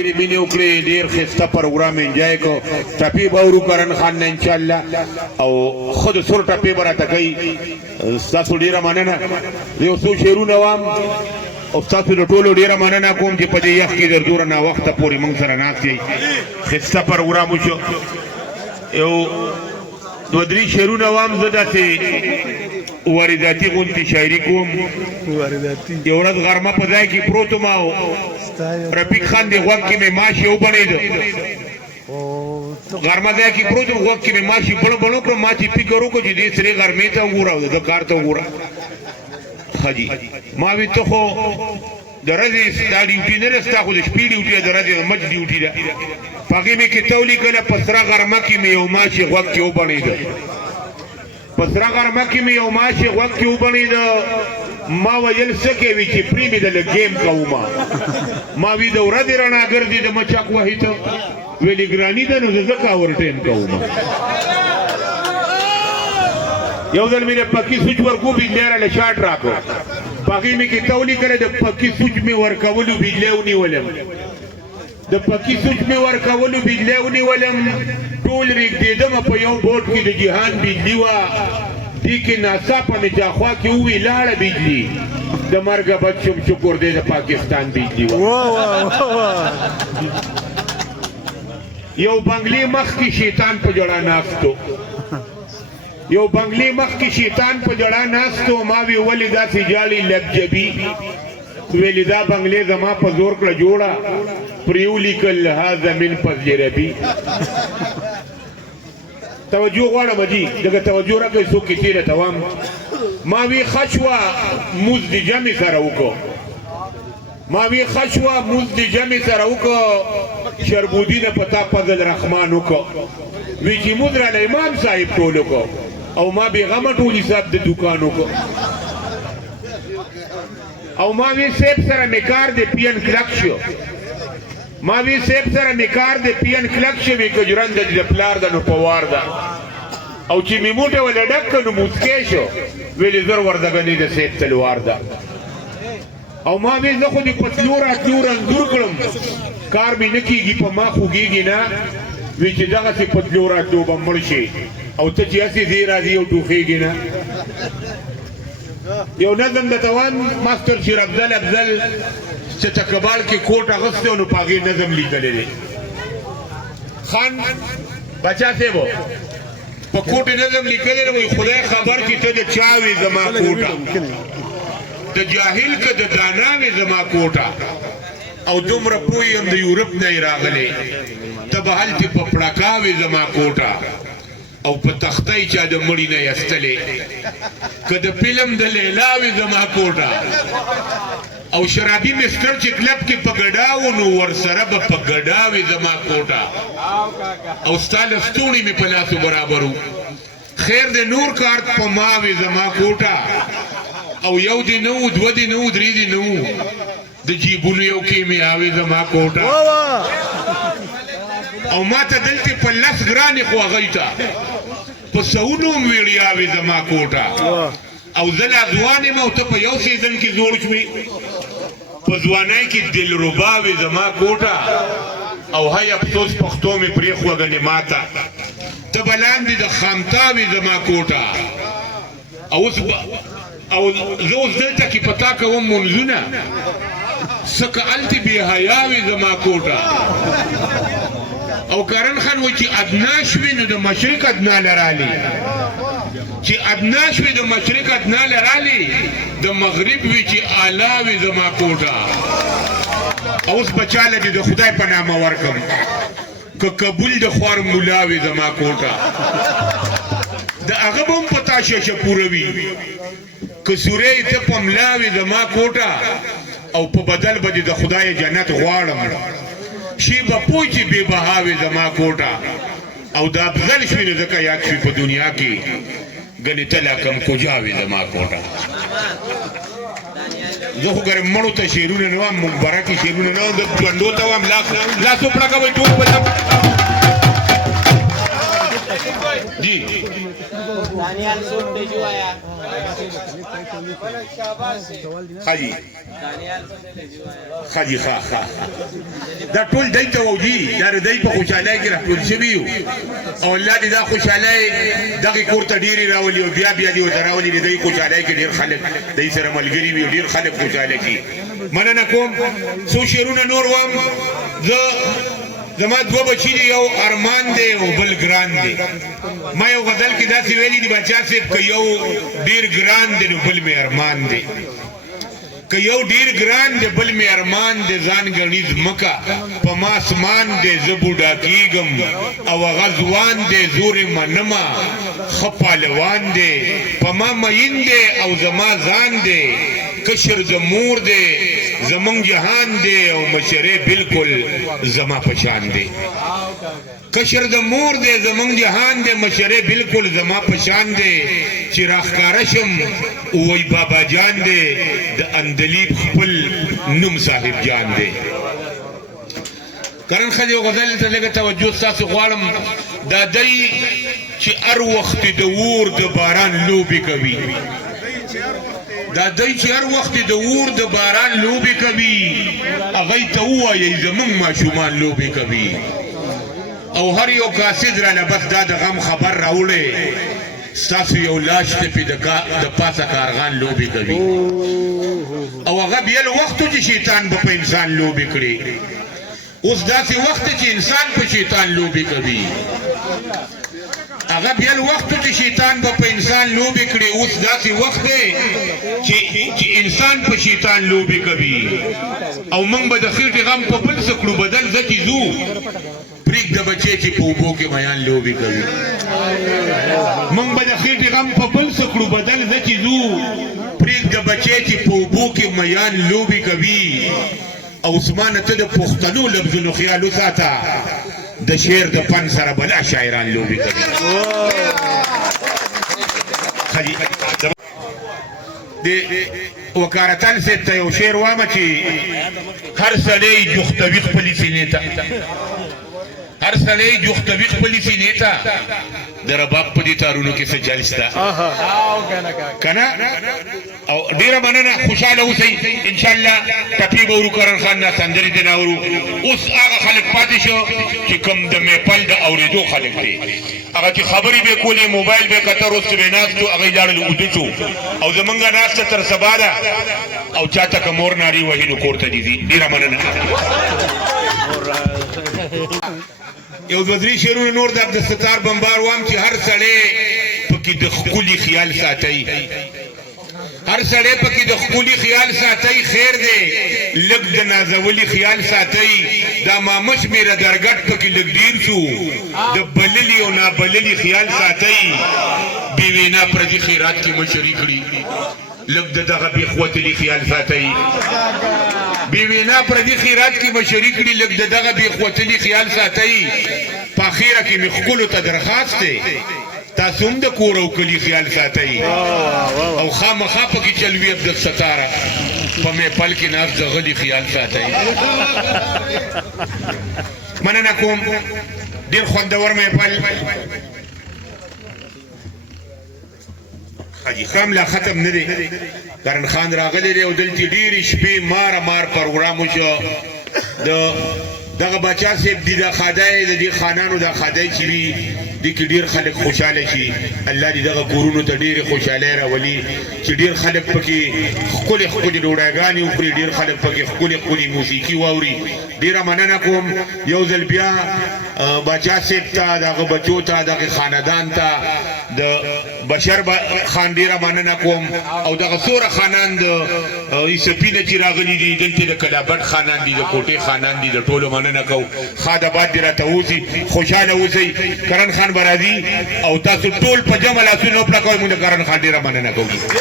ډېرې مینې وکړې ډېر ښایسته پروګرام انجوای کو ټپې به اورو کرن خان نه انشاءالله او ښه د سر ټپې به راته کوي ستاسو ډېره مننه زه یو څو شعرونه وایم او ستاسو د ټولو ډېره مننه کوم چې په دې یخ کې در دوره ناوخته پورې موږ سره ناست یئ ښایسته پروګرام وشو یو دوه درې شعرونه وایم زه داسې وارداتي غوندې شاعري کوم یو ورځ غرمه په ځای کې پروت وم او رفیق خان د غوږ کې مې ماشي وبڼېده غرمه ځای کې پروت وم غوږ کې مې ماشي بڼ بڼ وکړم ما چې فکر وکړو چې دې سرې غرمې ته وګوره او د کار ته وګوره ښه جي ما وی ته خو د ورځې ستا ډیوټي نه ده ستا خو د شپې ډیوټي ده د ورځې د مچ ډیوټي ده په هغې مې کتاب ولیکله په سره غرمه کې مې یو ماشي غوږ کې وبڼېده په سره غرمه کې مې یو ماشي غوږ کې وبڼېده ما ویل څه کوي چې پرې مې د لږ ګیم کومه ما وی د ورځې رڼا ګرځي د مچاک وهي ته ویلې ګراني ده نو زه ځکه اورټیم کومه یو ځل مې د پکي سوچ ورکو بجلی راله شاټ راکړو په هغې مې کتاب ولیکله د پکي سوچ مې ورکولو بجلی ونیولم د پکي سوچ مې ورکولو بجلی ونیولم ټول رېږدېدم په یو بوټ کې د جهان بجلي وه دې کې ناڅاپه مې جاخوا کې ووي لاړه بجلي د مرګه بد شم شکر دی د پاکستان بجلي وه یو بنګلې مخ کې شیطان په جړه ناستو یو بنګلې مخ کې شیطان په جړه ناستو ما وی ولې داسې جالي لبجبي ویلې دا بنګلې زما په زور کړه جوړه پرې ولیکل هذا من فضل ربي توجه غواړم جي دغه توجه راکړئ څوک یې تېره ته وایم ما وی ښه شوه مونځ د جمع سره وکړو ما وی ښه شوه مونځ د جمع سره وکړو شربودي نه په تا فضل رحمان وکړو وی چې مونځ راله امام صاحب ټول وکړو او ما بېغمه ټول حساب د دوکان وکړو او ما وی صاحب سره مې کار د پین کلک شو ما وی صاحب سره مې کار د پین کلک شوي که ژرنده د پلار ده نو په وار ده او چې مې موټه وله ډک کړه نو موسکی شو ویلې زر وردګنې د صاحب تلوار ده او ما وی زه خو د پتلو راتلو رنځور کړم کار مې نه کېږي په ما خوږېږي نه وی چې دغسې پتلو راتلو به مړ شي او ته چې هسې ځې راځي او ټوخېږي نه یو نظم درته وایم ماستر شیر افضل چې چکبال کې کوټ اغوستی او نو په هغې نظم لیکلی دی خان بچا صاحب په کوټ نظم لیکلی دی وایي خدای خبر چې ته د چا وې زما کوټه د جاهل که د دانا وې زما کوټه او دومره پوه یم د یورپ نه یې راغلی ته به هلتې په پړکا وې زما کوټه او په تختی چا د مړي نه یستلې که د فلم د لیلا وې زما کوټه او شرابي مستر چې کلب کې په ګډا و نو ورسره به په ګډا وې زما کوټه او ستا لستوڼي مې په لاسو برابر و خیر د نور کارت په ما وې زما کوټه او یو دې نه و دوه دې نه و درې دې نه و د جیبونو یو کیمیاوي زما کوټه او ما ته دلته په لس ګرانې خو هغوی ته په سوونو هم ویړیاوې زما کوټه او زه لا ځوان یم او ته په یو سیزن کې زوړ شوې په ځوانۍ کې دلربا وې زما کوټه او هی افسوس پښتو مې پرېښوه ګنې ماته ته به لاندې د خامتا وې زما کوټه او زه اوس دلته کې په تا کوم منځونه څکه هلتې بېحیا وې زما کوټه او کرن خان وایي چې ادنا شوي نو د مشرق ادنا لرالي چې ادنا شوي د مشرق ادنا لرالي د مغرب وي چې اعلی وي زما کوټه اوس بچاله دې د خدای په نامه ورکم که قبول د خوار مولا وي زما کوټه د هغه به هم په تا شیشه پوره وي که سورې ته په ملا وي زما کوټه او په بدل به دې د خدای جنت غواړم شي به پوه چې بې بها وي زما کوټه او د افضل شوي نو ځکه یاد شوي په دنیا کې ګنې ته لا کم کوجا وي زما کوټه زه خو ګرم مړو ته شعرونه نه وایم مبارکې شعرونه نه وایم د ژوندو ته وایم لاس وپړکوئ ټول جی خاجي خاجي خا دا ټول دای ته وږي دا دای په خوشاله کې راټول شوی او الله دې دا خوشاله دغه کور ته ډیری راولي او بیا بیا دې وتراولي دې خوشاله کې ډیر خلک دای سره ملګری وي ډیر خلک خوشاله کی مننه کوم سو شیرونه نور وام زما دو بچی دی یو ارمان دی او بل ګران دی ما یو غزل کې داسې ویلي دی بچا صاحب که یو ډیر ګران دی نو بل مې ارمان دی که یو ډیر ګران دی بل مې ارمان دی ځان ګڼي ځمکه په ما اسمان دی زه بوډا کېږم او هغه ځوان دی زور یې منمه ښه پهلوان دی په ما مین دی او زما ځان دی کشر د مور دی زمونږ جهان دی او مشرې بالکل زما پشان دی کشر د مور دی زمونږ جهان دی مشرې بالکل زما پشان دی چې راښکاره شم وای بابا جان دی د اندلیب خپل نوم صاحب جان دی کرن ښځې او غزل ته لږه توجه ستاسو غواړم دا دی چې هر وخت د اور د باران لوبې کوي دا دای چې هر وخت د اور د باران لوبې کوي هغه ته ووایي زمونږ ماشومان لوبې کوي او هر یو قاصد رانه بس دا د غم خبر راوړی ستاسو یو لاش ته پې د پاسه کارغان لوبې کوي او هغه بیا له وختو چې شیطان به په انسان لوبې کړي اوس داسې وخت چې انسان په شیطان لوبې کوي هغه بیا وخت چې شیطان به په انسان لوبې کړي اوس داسې وخت دی چې انسان په شیطان لوبې کوي او موږ به د خېټې غم په بل څه کړو بدل زه چې ځو پرېږده بچې چې په اوبو کې میان لوبې کوي موږ به د خېټې غم په بل څه کړو بدل زه چې ځو پرېږده بچې چې په اوبو کې میان لوبې کوي او عثمانه ته د پښتنو لفظونو خیال وساته د شعر د فن سره بلا شاعران لوبې کوي د وکارتل صاحب ته یو شعر وامه چې هر سړی جوختوي خپلې سینې ته هر سړی جوختوي خپلې سینې ته د رباب په دې تارونو کې څه جل شته که نه او ډېره مننه خوشحاله اوسئ انشاءالله ټپې به ورو کرن خان نه سندرې دې نه ورو اوس هغه خلک پاتې شو چې کوم د میپل د اورېدو خلک دي هغه چې خبرې به کولې موبایل به کتل اوس چې به ناست و هغه یې لاړل اوده شو او زمونږ ناسته تر سبا ده او چاته که مور نارې وهي نو کور ته دې ځي ډېره مننه یو دوه درې شعرونه نور د عبدالستار بمبار وام چې هر سړی پکې د ښکلي خیال ساتئ هر سړی پکې د ښکلي خیال ساتئ خیر دی لږ د نازولي خیال ساتئ دا مامش میره درګټ پکې لږ ډېر شو د بللي او نابللي خیال ساتئ بې وینا پردي خیرات کې مشري کړي لږ د دغه بېخوتلي خیال ساتئ بې وینا پردي خیرات کې مشري کړي لږ د دغه بېخوتلي خیال ساتئ په اخیره کې مې ښکلو ته درخواست دی تاسو هم د کور او کلي خیال ساتئ او خامخا پکې چلوي عبدالستاره په میپل کې ناست د غلي خیال ساتئ مننه کوم ډېر خوندور میپل حاجي خام لا ختم نه دی کرن خان راغلی دی او دلته ډېرې شپې ماره مار پروګرام وشو دغه بچا صاحب دي دا خدای د دې خانانو دا خدای چې وي دې کې ډېر خلک خوشحاله شي الله دې دغه کورونو ته ډېرې خوشحالۍ راولي چې ډېر خلک پکې ښکلې ښکلې ډوډۍ وخوري ډېر خلک پکې ښکلې ښکلې موسیقي واوري ډېره مننه کوم یو ځل بیا بچا صاحب ته دغه بچو ته دغه خاندان ته د بشر خان ډېره مننه کوم او دغه څوره خانان د عیسپي نه چې راغلي دي دلته د کلابټ خانان دي د کوټې خانان دي د ټولو مننه کوم ښاد آباد دې راته اوسي خوشحاله اوسئ کرن خان به راځي او تاسو ټول په جمع لاسونه وپړکوئ موږ د کرن خان ډېره مننه کوو